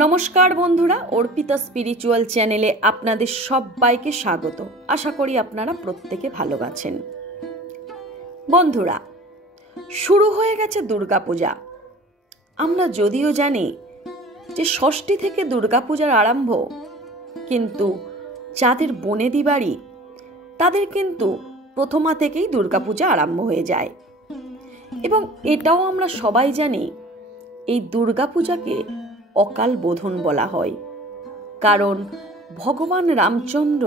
নমস্কার বন্ধুরা, অর্পিতা স্পিরিচুয়াল চ্যানেলে আপনাদের সবাইকে স্বাগত। আশা করি আপনারা প্রত্যেকে ভালো আছেন। বন্ধুরা, শুরু হয়ে গেছে দুর্গাপূজা। আমরা যদিও জানি যে ষষ্ঠী থেকে দুর্গাপূজার আরম্ভ, কিন্তু যাদের বনেদি বাড়ি তাদের কিন্তু প্রথমা থেকেই দুর্গাপূজা আরম্ভ হয়ে যায়। এবং এটাও আমরা সবাই জানি, এই দুর্গাপূজাকে অকাল বোধন বলা হয়, কারণ ভগবান রামচন্দ্র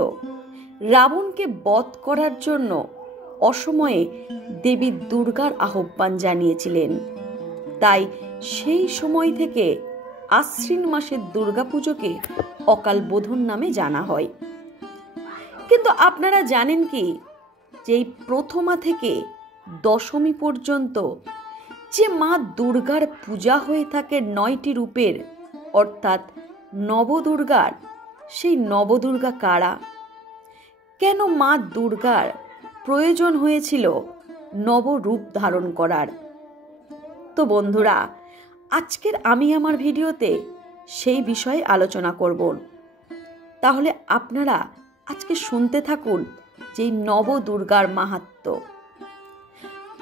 রাবণকে বধ করার জন্য অসময়ে দেবী দুর্গার আহ্বান জানিয়েছিলেন। তাই সেই সময় থেকে আশ্বিন মাসের দুর্গাপুজোকে অকাল বোধন নামে জানা হয়। কিন্তু আপনারা জানেন কি, যে এই প্রথমা থেকে দশমী পর্যন্ত যে মা দুর্গার পূজা হয়ে থাকে 9টি রূপের, অর্থাৎ নবদুর্গার, সেই নবদুর্গা কারা? কেন মা দুর্গার প্রয়োজন হয়েছিল নবরূপ ধারণ করার? তো বন্ধুরা, আজকের আমি আমার ভিডিওতে সেই বিষয়ে আলোচনা করব। তাহলে আপনারা আজকে শুনতে থাকুন যে নবদুর্গার মাহাত্ম্য।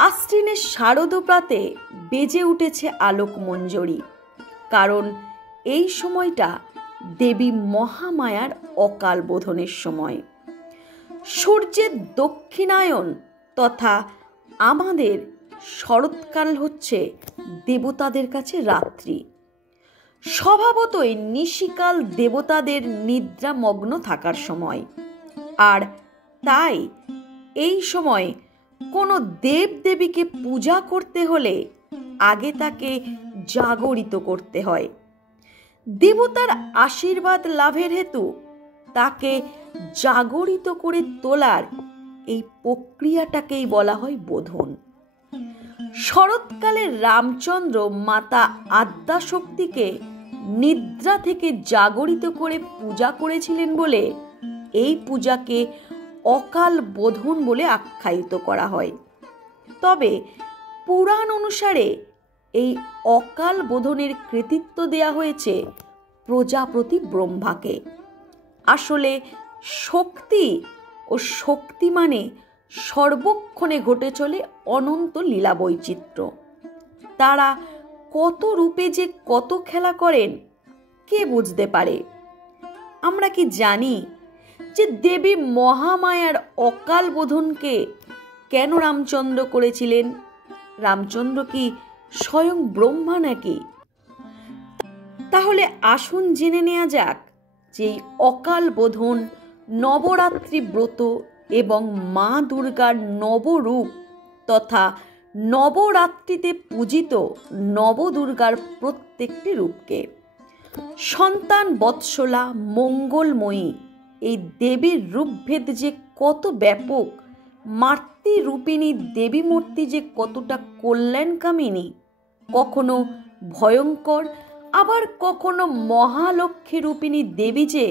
আশ্বিনের শারদপ্রাতে বেজে উঠেছে আলোক মঞ্জরি, কারণ এই সময়টা দেবী মহামায়ার অকাল বোধনের সময়। সূর্যের দক্ষিণায়ন তথা আমাদের শরৎকাল হচ্ছে দেবতাদের কাছে রাত্রি। স্বভাবতই নিশিকাল দেবতাদের নিদ্রামগ্ন থাকার সময়, আর তাই এই সময় কোনো দেবদেবীকে পূজা করতে হলে আগে তাকে জাগরিত করতে হয়। দেবতার আশীর্বাদ লাভের হেতু তাকে জাগরিত করে তোলার এই প্রক্রিয়াটাকেই বলা হয় বোধন। শরৎকালে রামচন্দ্র মাতা আদ্যাশক্তিকে নিদ্রা থেকে জাগরিত করে পূজা করেছিলেন বলে এই পূজাকে অকাল বোধন বলে আখ্যায়িত করা হয়। তবে পুরাণ অনুসারে এই অকাল বোধনের কৃতিত্ব দেয়া হয়েছে প্রজাপতি ব্রহ্মাকে। আসলে শক্তি ও শক্তি মানে সর্বক্ষণে ঘটে চলে অনন্ত লীলা বৈচিত্র্য। তারা কত রূপে যে কত খেলা করেন কে বুঝতে পারে? আমরা কি জানি যে দেবী মহামায়ার অকাল বোধনকে কেন রামচন্দ্র করেছিলেন? রামচন্দ্র কি স্বয়ং ব্রহ্মা নাকি? তাহলে আসুন জেনে নেওয়া যাক যে অকাল বোধন, নবরাত্রি ব্রত এবং মা দুর্গার নবরূপ তথা নবরাত্রিতে পূজিত নবদুর্গার প্রত্যেকটি রূপকে। সন্তান বৎসলা, মঙ্গলময়ী এই দেবীর রূপভেদ যে কত ব্যাপক, মাতৃরূপিণী দেবী মূর্তি যে কতটা কল্যাণকামিনী, কখনো ভয়ঙ্কর, আবার কখনো মহালক্ষ্মী রূপিণী দেবী যে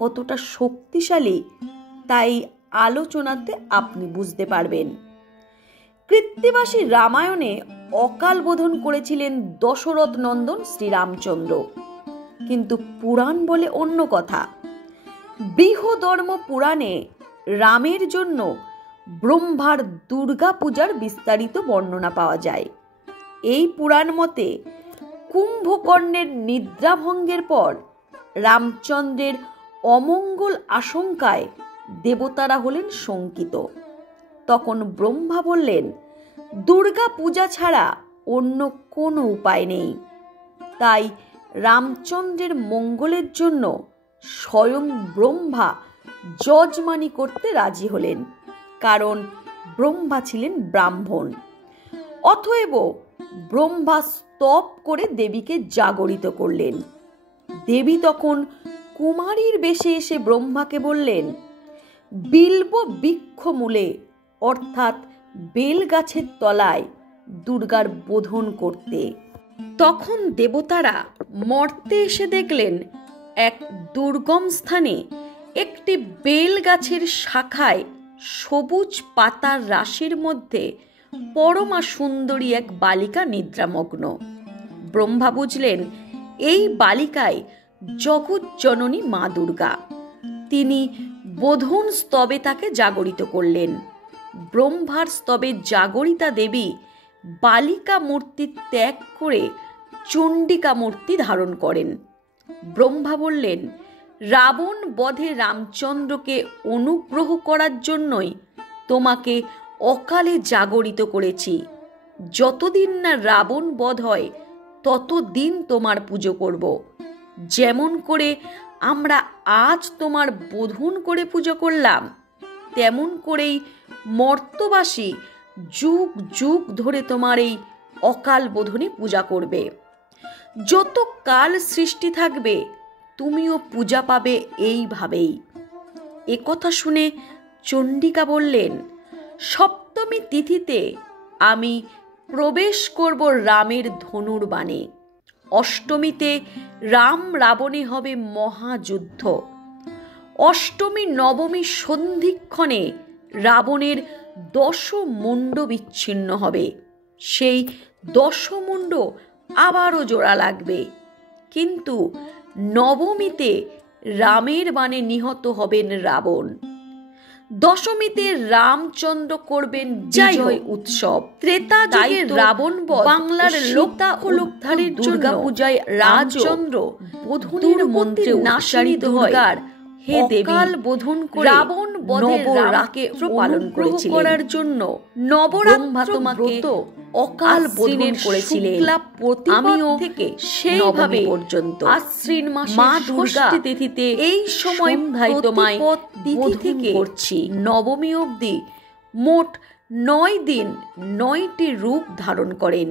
কতটা শক্তিশালী, তাই আলোচনাতে আপনি বুঝতে পারবেন। কৃত্তিবাসী রামায়ণে অকাল বোধন করেছিলেন দশরথ নন্দন শ্রীরামচন্দ্র, কিন্তু পুরাণ বলে অন্য কথা। বৃহধর্ম পুরাণে রামের জন্য ব্রহ্মার দুর্গা পূজার বিস্তারিত বর্ণনা পাওয়া যায়। এই পুরাণ মতে কুম্ভকর্ণের নিদ্রাভঙ্গের পর রামচন্দ্রের অমঙ্গল আশঙ্কায় দেবতারা হলেন শঙ্কিত। তখন ব্রহ্মা বললেন, দুর্গা পূজা ছাড়া অন্য কোনো উপায় নেই। তাই রামচন্দ্রের মঙ্গলের জন্য স্বয়ং ব্রহ্মা যজমানি করতে রাজি হলেন, কারণ ব্রহ্মা ছিলেন ব্রাহ্মণ। অতএব ব্রহ্মা স্তব করে দেবীকে জাগরিত করলেন। দেবী তখন কুমারীর বেশে এসে ব্রহ্মাকে বললেন, বিল্ব বৃক্ষ মূলে অর্থাৎ বেল গাছের তলায় দুর্গার বোধন করতে। তখন দেবতারা মর্তে এসে দেখলেন এক দুর্গম স্থানে একটি বেল গাছের শাখায় সবুজ পাতার রাশির মধ্যে পরমা সুন্দরী এক বালিকা নিদ্রামগ্ন। ব্রহ্মা বুঝলেন এই বালিকায় জগৎ জননী মা দুর্গা। তিনি বোধন স্তবে তাকে জাগরিত করলেন। ব্রহ্মার স্তবে জাগরিতা দেবী বালিকা মূর্তি ত্যাগ করে চণ্ডিকা মূর্তি ধারণ করেন। ব্রহ্মা বললেন, রাবণ বধে রামচন্দ্রকে অনুগ্রহ করার জন্যই তোমাকে অকালে জাগরিত করেছি। যতদিন না রাবণ বধ হয় ততদিন তোমার পুজো করব। যেমন করে আমরা আজ তোমার বোধন করে পুজো করলাম, তেমন করেই মর্তবাসী যুগ যুগ ধরে তোমার এই অকাল বোধনে পূজা করবে। যত কাল সৃষ্টি থাকবে তুমিও পূজা পাবে এইভাবেই। একথা শুনে চণ্ডিকা বললেন, সপ্তমী তিথিতে আমি প্রবেশ করব রামের ধনুর্বাণে। অষ্টমীতে রাম রাবণে হবে মহাযুদ্ধ। অষ্টমী নবমী সন্ধিক্ষণে রাবণের দশমুণ্ড বিচ্ছিন্ন হবে। সেই দশমুণ্ড আবারও জোড়া লাগবে, কিন্তু নবমীতে রামের বাণে নিহত হবেন রাবণ। দশমীতে রামচন্দ্র করবেন বিজয় উৎসব। ত্রেতা যুগের রাবণ বধ বাংলার লক্ষ্য উদ্ধারের দুর্গা পূজায় রামচন্দ্র বোধনের মন্ত্রে নাশারিত দুর্গার হে দেবী বোধন করে রাবণ নবরাত্রি পালন করার জন্য নবরাত্রি তোমাকে অকাল বোধন করেছিলেন। আমিও থেকে সেইভাবে পর্যন্ত আশ্বিন মাসে মা দুর্গা তিথিতে এই সময় তোমায় তিথি থেকে করছি নবমী অবধি মোট 9 দিন 9টি রূপ ধারণ করেন।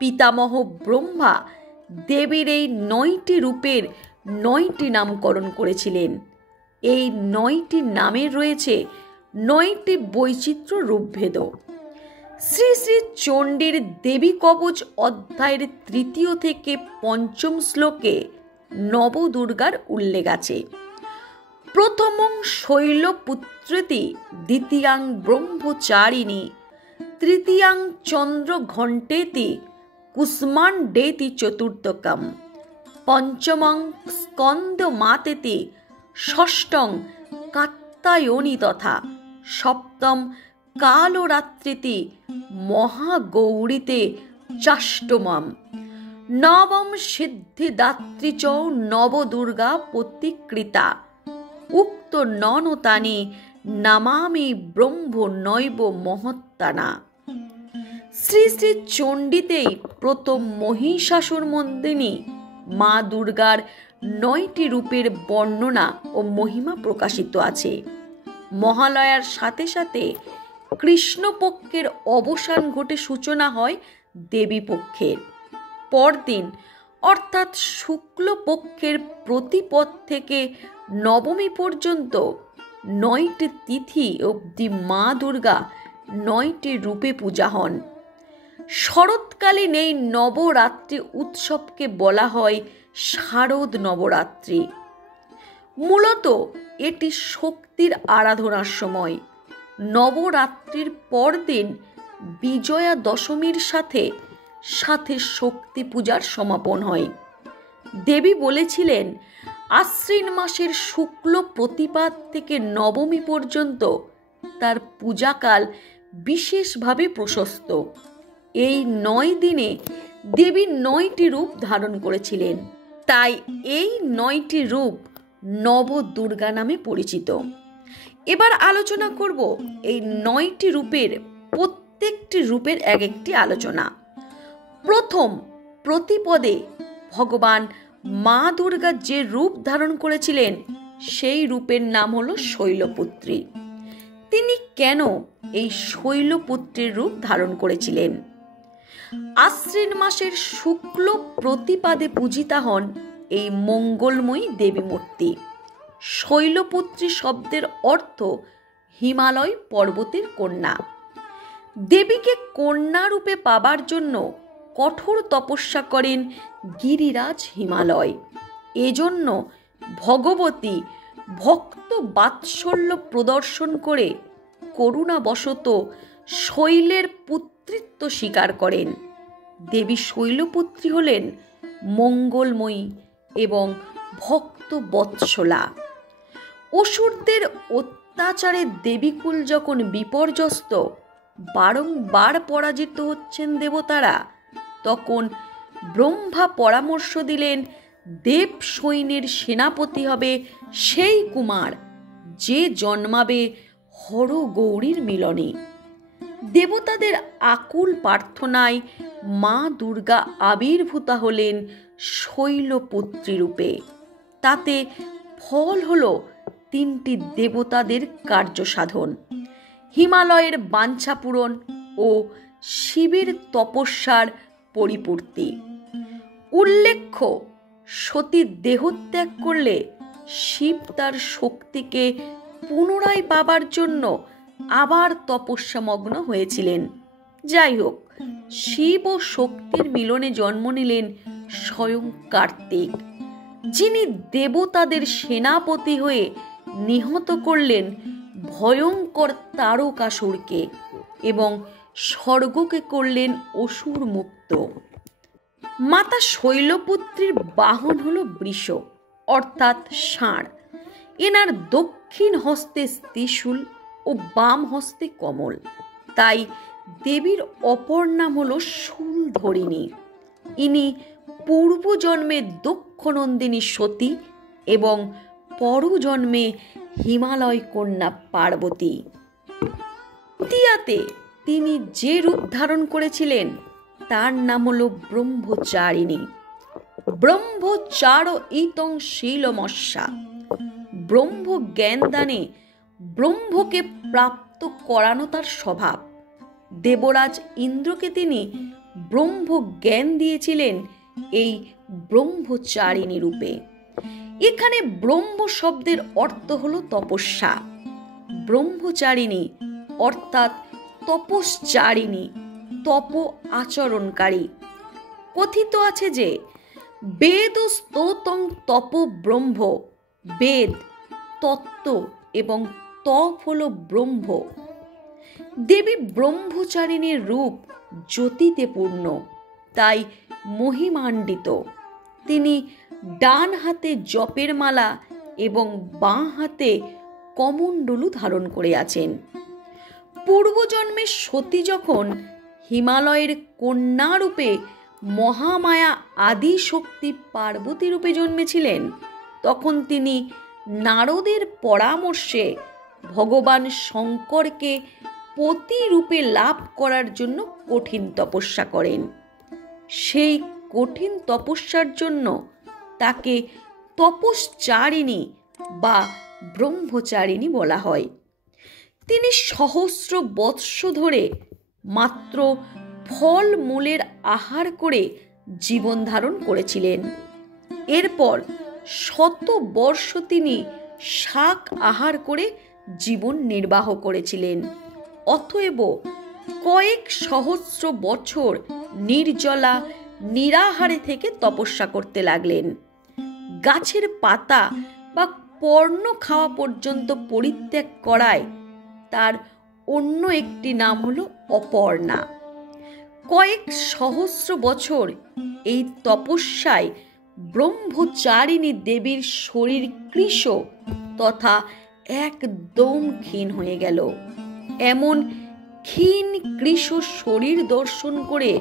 পিতামহ ব্রহ্মা দেবীর এই 9টি রূপের 9টি নামকরণ করেছিলেন। এই 9টি নামের রয়েছে 9টি বৈচিত্র্য রূপভেদ। শ্রী শ্রী চণ্ডীর দেবী কবচ অধ্যায়ের 3 থেকে 5 শ্লোকে নবদুর্গার উল্লেখ আছে। প্রথমং শৈলপুত্রেতি, দ্বিতীয়াং ব্রহ্মচারিণী, তৃতীয়াং চন্দ্র ঘণ্টেতি, কুষ্মাণ্ডেতি চতুর্থকম, পঞ্চমং স্কন্দ মাতেতি, ষষ্ঠং কাত্যায়নী তথা, সপ্তম কালরাত্রিতি মহাগৌরীতে চাষ্টমম, নবম সিদ্ধিদাত্রী চ নবদুর্গা প্রতিকৃতা, উক্ত ননতানি নামামি ব্রহ্ম নৈব মহত্তানা। শ্রী শ্রী চণ্ডীতেই প্রথম মহিষাসুর মর্দিনী মা দুর্গার 9টি রূপের বর্ণনা ও মহিমা প্রকাশিত আছে। মহালয়ার সাথে সাথে কৃষ্ণপক্ষের অবসান ঘটে সূচনা হয় দেবী পক্ষের। পরদিন অর্থাৎ শুক্লপক্ষের প্রতিপদ থেকে নবমী পর্যন্ত 9টি তিথি অবধি মা দুর্গা 9টি রূপে পূজা হন। শরৎকালীন এই নবরাত্রি উৎসবকে বলা হয় শারদ নবরাত্রি। মূলত এটি শক্তির আরাধনার সময়। নবরাত্রির পরদিন বিজয়া দশমীর সাথে সাথে শক্তি পূজার সমাপন হয়। দেবী বলেছিলেন, আশ্বিন মাসের শুক্ল প্রতিপাদ থেকে নবমী পর্যন্ত তার পূজাকাল বিশেষভাবে প্রশস্ত। এই 9 দিনে দেবী 9টি রূপ ধারণ করেছিলেন, তাই এই 9টি রূপ নবদুর্গা নামে পরিচিত। এবার আলোচনা করব এই 9টি রূপের প্রত্যেকটি রূপের এক একটি আলোচনা। প্রথম প্রতিপদে ভগবান মা দুর্গা যে রূপ ধারণ করেছিলেন সেই রূপের নাম হলো শৈলপুত্রী। তিনি কেন এই শৈলপুত্রীর রূপ ধারণ করেছিলেন? আশ্বিন মাসের শুক্ল প্রতিপাদে পূজিতা হন এই মঙ্গলময়ী দেবী মূর্তি। শৈলপুত্রী শব্দের অর্থ হিমালয় পর্বতের কন্যা। দেবীকে কন্যা রূপে পাবার জন্য কঠোর তপস্যা করেন গিরিরাজ হিমালয়। এজন্য ভগবতী ভক্ত বাৎসল্য প্রদর্শন করে করুণাবশত শৈলের পুত্রিত্ব স্বীকার করেন। দেবী শৈলপুত্রী হলেন মঙ্গলময়ী এবং ভক্ত বৎসলা। অসুরদের অত্যাচারে দেবীকুল যখন বিপর্যস্ত, বারংবার পরাজিত হচ্ছেন দেবতারা, তখন ব্রহ্মা পরামর্শ দিলেন দেব সৈন্যের সেনাপতি হবে সেই কুমার যে জন্মাবে হর গৌরীর মিলনে। দেবতাদের আকুল প্রার্থনায় মা দুর্গা আবির্ভূতা হলেন শৈলপুত্রী রূপে। তাতে ফল হল তিনটি দেবতাদের কার্য সাধন, হিমালয়ের বাঞ্ছা পূরণ ও শিবের তপস্যার পরিপূর্তি। উল্লেখ্য, সতী দেহত্যাগ করলে শিব তার শক্তিকে পুনরায় পাবার জন্য আবার তপস্যামগ্ন হয়েছিলেন। যাই হোক, শিব ও শক্তির মিলনে জন্ম নিলেন স্বয়ং কার্তিক, যিনি দেবতাদের সেনাপতি হয়ে নিহত করলেন ভয়ঙ্কর তারকাসুরকে এবং স্বর্গকে করলেন অসুর মুক্ত। মাতা শৈলপুত্রীর বাহন হল বৃষ অর্থাৎ ষাঁড়। এনার দক্ষিণ হস্তে ত্রিশূল ও বাম হস্তে কমল, তাই দেবীর অপর নাম হল শূলধরিণী। ইনি পূর্বজন্মে দক্ষনন্দিনী সতী এবং পরজন্মে হিমালয় কন্যা পার্বতী। তৃতীয়াতে তিনি যে রূপ ধারণ করেছিলেন তার নাম হল ব্রহ্মচারিণী। ব্রহ্মচার ইতং শীলমস্যা। ব্রহ্ম জ্ঞান দানে ব্রহ্মকে প্রাপ্ত করানো তার স্বভাব। দেবরাজ ইন্দ্রকে তিনি ব্রহ্ম জ্ঞান দিয়েছিলেন এই ব্রহ্মচারিণী রূপে। এখানে ব্রহ্ম শব্দের অর্থ হল তপস্যা। ব্রহ্মচারিণী অর্থাৎ তপশ্চারিণী, তপ আচরণকারী। কথিত আছে যে বেদ স্তোতং তপ ব্রহ্ম, বেদ তত্ত্ব এবং তপ হল ব্রহ্ম। দেবী ব্রহ্মচারিণীর রূপ জ্যোতিতে পূর্ণ, তাই মহিমান্বিত। তিনি ডান হাতে জপের মালা এবং বাঁ হাতে কমণ্ডলু ধারণ করে আছেন। পূর্বজন্মে সতী যখন হিমালয়ের কন্যা রূপে মহামায়া আদি শক্তি পার্বতী রূপে জন্মেছিলেন, তখন তিনি নারদের পরামর্শে ভগবান শঙ্করকে পতি রূপে লাভ করার জন্য কঠিন তপস্যা করেন। সেই কঠিন তপস্যার জন্য তাকে তপশ্চারিণী বা ব্রহ্মচারিণী বলা হয়। তিনি সহস্র বৎস ধরে মাত্র ফল মূলের আহার করে জীবন ধারণ করেছিলেন। এরপর 100 বর্ষ তিনি শাক আহার করে জীবন নির্বাহ করেছিলেন। অতএব কয়েক সহস্র বছর নির্জলা নিরাহারে থেকে তপস্যা করতে লাগলেন। গাছের পাতা বা পর্ণ খাওয়া পর্যন্ত পরিত্যাগ করায় তার অন্য একটি নাম হলো অপর্ণা। কয়েক সহস্র বছর এই তপস্যায় ব্রহ্মচারিণী দেবীর শরীর কৃশ তথা একদম ক্ষীণ হয়ে গেল। এমন ক্ষীণ কৃশ শরীর দর্শন করে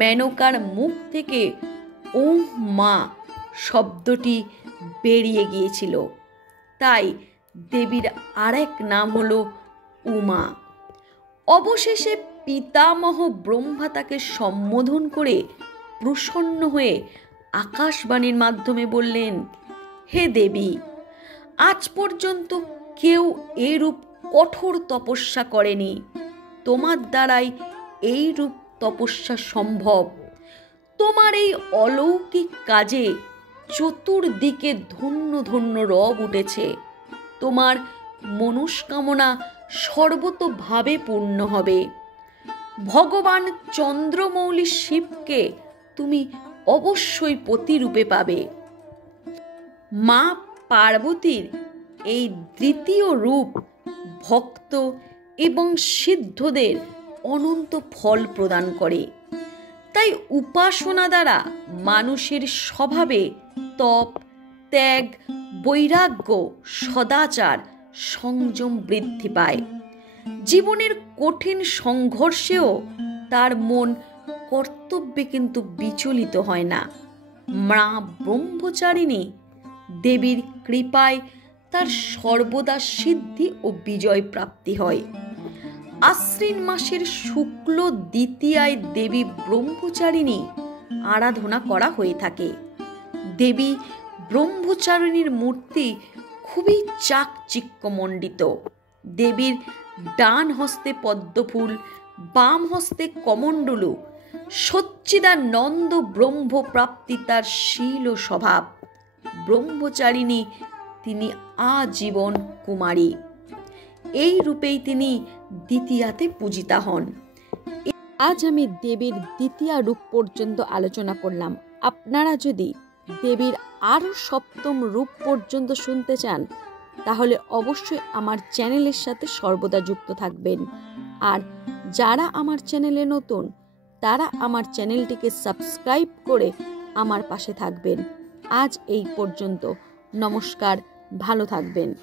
মেনকার মুখ থেকে ওম মা শব্দটি বেরিয়ে গিয়েছিল। তাই দেবীর আরেক নাম হলো উমা। অবশেষে পিতামহ ব্রহ্মা তাকে সম্বোধন করে প্রসন্ন হয়ে আকাশবাণীর মাধ্যমে বললেন, হে দেবী, আজ পর্যন্ত কেউ এরূপ কঠোর তপস্যা করেনি। তোমার দ্বারাই এই রূপ তপস্যা সম্ভব। তোমার এই অলৌকিক কাজে চতুর্দিকে ধন্য ধন্য রব উঠেছে। তোমার মনস্কামনা সর্বতোভাবে পূর্ণ হবে। ভগবান চন্দ্রমৌলি শিবকে তুমি অবশ্যই পতিরূপে পাবে। মা পার্বতীর এই দ্বিতীয় রূপ ভক্ত এবং সিদ্ধদের অনন্ত ফল প্রদান করে। তাই উপাসনা দ্বারা মানুষের স্বভাবে তপ, ত্যাগ, বৈরাগ্য, সদাচার, সংযম বৃদ্ধি পায়। জীবনের কঠিন সংঘর্ষেও তার মন কর্তব্যে কিন্তু বিচলিত হয় না। মা ব্রহ্মচারিণী দেবীর কৃপায় তার সর্বদা সিদ্ধি ও বিজয় প্রাপ্তি হয়। আশ্বিন মাসের শুক্ল দ্বিতীয়ায় দেবী ব্রহ্মচারিণী আরাধনা করা হয়ে থাকে। দেবী ব্রহ্মচারিণীর মূর্তি খুবই চাকচিক্যমণ্ডিত। দেবীর ডান হস্তে পদ্মফুল, বাম হস্তে কমণ্ডলু। সচ্চিদানন্দ ব্রহ্ম প্রাপ্তি তার শীল ও স্বভাব। ব্রহ্মচারিণী তিনি আজীবন কুমারী। এই রূপেই তিনি দ্বিতীয়াতে পূজিতা হন। আজ আমি দেবীর দ্বিতীয়া রূপ পর্যন্ত আলোচনা করলাম। আপনারা যদি দেবীর আরও সপ্তম রূপ পর্যন্ত শুনতে চান তাহলে অবশ্যই আমার চ্যানেলের সাথে সর্বদা যুক্ত থাকবেন। আর যারা আমার চ্যানেলে নতুন তারা আমার চ্যানেলটিকে সাবস্ক্রাইব করে আমার পাশে থাকবেন। আজ এই পর্যন্ত। নমস্কার, ভালো থাকবেন।